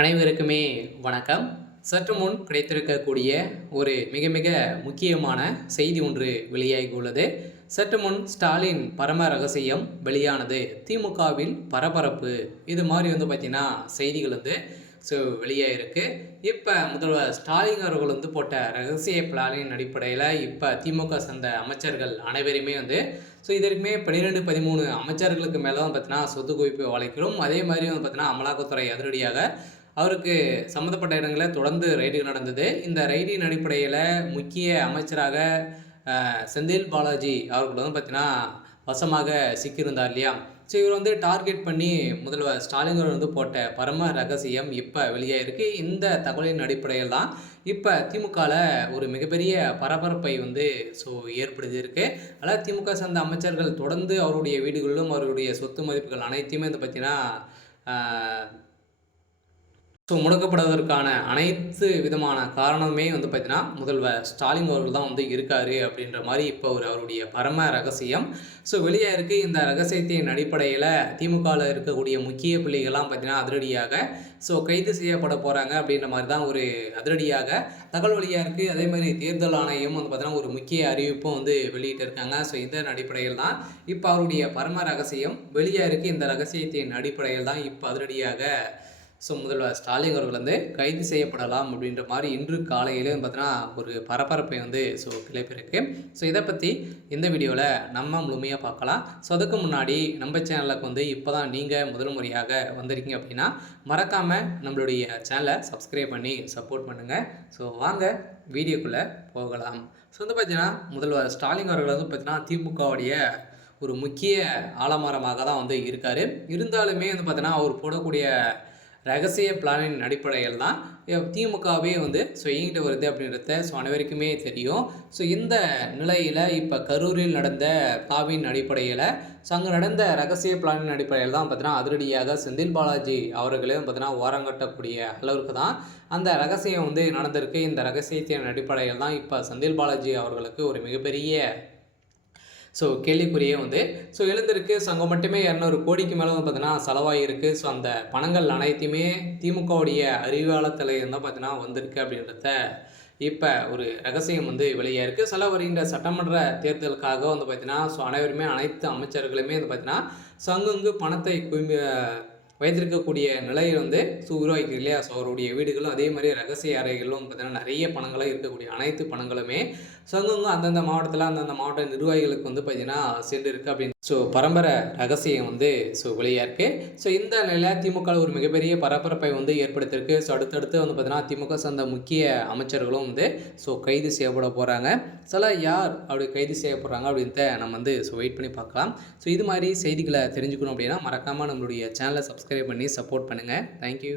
அனைவருக்குமே வணக்கம். சற்று முன் கிடைத்திருக்கக்கூடிய ஒரு மிக மிக முக்கியமான செய்தி ஒன்று வெளியாகியுள்ளது. சற்று முன் ஸ்டாலின் பரம ரகசியம் வெளியானது. திமுகவில் பரபரப்பு. இது மாதிரி பார்த்தீங்கன்னா செய்திகள் வெளியாயிருக்கு. இப்போ முதல்வர் ஸ்டாலின் அவர்கள் போட்ட ரகசிய பிளானின் அடிப்படையில் இப்போ திமுக சேர்ந்த அமைச்சர்கள் அனைவருமே இதற்குமே 12, 13 அமைச்சர்களுக்கு மேலே பார்த்தீங்கன்னா சொத்து குவிப்பு வழக்கிலும் அதே மாதிரி பார்த்தீங்கன்னா அமலாக்கத்துறை அதிரடியாக அவருக்கு சம்மந்தப்பட்ட இடங்களில் தொடர்ந்து ரைடுகள் நடந்தது. இந்த ரைடின் அடிப்படையில் முக்கிய அமைச்சராக செந்தில் பாலாஜி அவர்கள் பார்த்தீங்கன்னா வசமாக சிக்கியிருந்தார் இல்லையா. ஸோ இவர் டார்கெட் பண்ணி முதல்வர் ஸ்டாலின் அவர்கள் போட்ட பரம ரகசியம் இப்போ வெளியாயிருக்கு. இந்த தகவலின் அடிப்படையில் தான் இப்போ திமுகவில் ஒரு மிகப்பெரிய பரபரப்பை ஏற்படுத்தியிருக்கு. அதாவது திமுக சார்ந்த அமைச்சர்கள் தொடர்ந்து அவருடைய வீடுகளிலும் அவருடைய சொத்து மதிப்புகள் அனைத்தையுமே பார்த்தீங்கன்னா முடக்கப்படுவதற்கான அனைத்து விதமான காரணமே பார்த்தீங்கன்னா முதல்வர் ஸ்டாலின் அவர்கள் தான் இருக்காரு அப்படின்ற மாதிரி இப்போ அவருடைய பரம ரகசியம் வெளியாக இருக்குது. இந்த ரகசியத்தின் அடிப்படையில் திமுகவில் இருக்கக்கூடிய முக்கிய புள்ளிகள்லாம் பார்த்தீங்கன்னா அதிரடியாக கைது செய்யப்பட போகிறாங்க அப்படின்ற மாதிரி தான் ஒரு அதிரடியாக தகவல் வழியாக இருக்குது. அதே மாதிரி தேர்தல் ஆணையம் பார்த்தீங்கன்னா ஒரு முக்கிய அறிவிப்பும் வெளியிட்டு இருக்காங்க. இதன் அடிப்படையில் தான் இப்போ அவருடைய பரம ரகசியம் வெளியாக இருக்குது. இந்த ரகசியத்தின் அடிப்படையில் தான் இப்போ அதிரடியாக முதல்வர் ஸ்டாலின் அவர்கள் கைது செய்யப்படலாம் அப்படின்ற மாதிரி இன்று காலையிலே பார்த்தீங்கன்னா ஒரு பரபரப்பை கிளப்பியிருக்கு. இதை பற்றி இந்த வீடியோவில் நம்ம முழுமையாக பார்க்கலாம். அதுக்கு முன்னாடி நம்ம சேனலுக்கு இப்போ தான் நீங்கள் முதல் முறையாக வந்திருக்கீங்க அப்படின்னா மறக்காமல் நம்மளுடைய சேனலை சப்ஸ்கிரைப் பண்ணி சப்போர்ட் பண்ணுங்கள். வாங்க வீடியோக்குள்ளே போகலாம். பார்த்தீங்கன்னா முதல்வர் ஸ்டாலின் அவர்கள் பார்த்தீங்கன்னா திமுகவுடைய ஒரு முக்கிய ஆலமரமாக தான் இருக்கார். இருந்தாலுமே பார்த்தீங்கன்னா அவர் போடக்கூடிய ரகசிய பிளானின் அடிப்படையில் தான் திமுகவே இயங்கிட்டு வருது அப்படின்றத அனைவருக்குமே தெரியும். இந்த நிலையில் இப்போ கரூரில் நடந்த தாவின் அடிப்படையில் அங்கே நடந்த ரகசிய பிளானின் அடிப்படையில் தான் பார்த்தீங்கன்னா அதிரடியாக செந்தில் பாலாஜி அவர்களே பார்த்தீங்கன்னா ஓரங்கட்டக்கூடிய அளவுக்கு தான் அந்த ரகசியம் நடந்திருக்கு. இந்த ரகசியத்தின் அடிப்படையில் தான் இப்போ செந்தில் பாலாஜி அவர்களுக்கு ஒரு மிகப்பெரிய கேள்விக்குறியே எழுந்திருக்கு. அங்கே மட்டுமே 200 கோடிக்கு மேலே பார்த்தீங்கன்னா செலவாகிருக்கு. அந்த பணங்கள் அனைத்தையுமே திமுகவுடைய அறிவாளத்தில் இருந்தால் பார்த்தீங்கன்னா வந்திருக்கு அப்படின்றத இப்போ ஒரு ரகசியம் வெளியாக இருக்குது. வருகின்ற சட்டமன்ற தேர்தலுக்காக பார்த்தீங்கன்னா அனைவருமே அனைத்து அமைச்சர்களுமே பார்த்தீங்கன்னா அங்கங்கு பணத்தை வைத்திருக்கக்கூடிய நிலையில் உருவாக்கி இல்லையா. அவருடைய வீடுகளும் அதே மாதிரி ரகசிய அறைகளும் பார்த்தீங்கன்னா நிறைய பணங்களாக இருக்கக்கூடிய அனைத்து பணங்களுமே அங்கங்கே அந்தந்த மாவட்டத்தில் அந்தந்த மாவட்ட நிர்வாகிகளுக்கு பார்த்தீங்கன்னா சென்று இருக்குது அப்படின்னு பரம்பரை ரகசியம் வெளியாக இருக்குது. இந்த நிலையில் திமுக ஒரு மிகப்பெரிய பரபரப்பை ஏற்படுத்தியிருக்கு. அடுத்தடுத்து பார்த்தீங்கன்னா திமுக சார்ந்த முக்கிய அமைச்சர்களும் கைது செய்யப்பட போகிறாங்க. யார் அப்படி கைது செய்யப்படுறாங்க அப்படின்ட்டு நம்ம வெயிட் பண்ணி பார்க்கலாம். இது மாதிரி செய்திகளை தெரிஞ்சுக்கணும் அப்படின்னா மறக்காமல் நம்மளுடைய சேனலை சப்ஸ்கிரைப் பண்ணி சப்போர்ட் பண்ணுங்கள். தேங்க்யூ.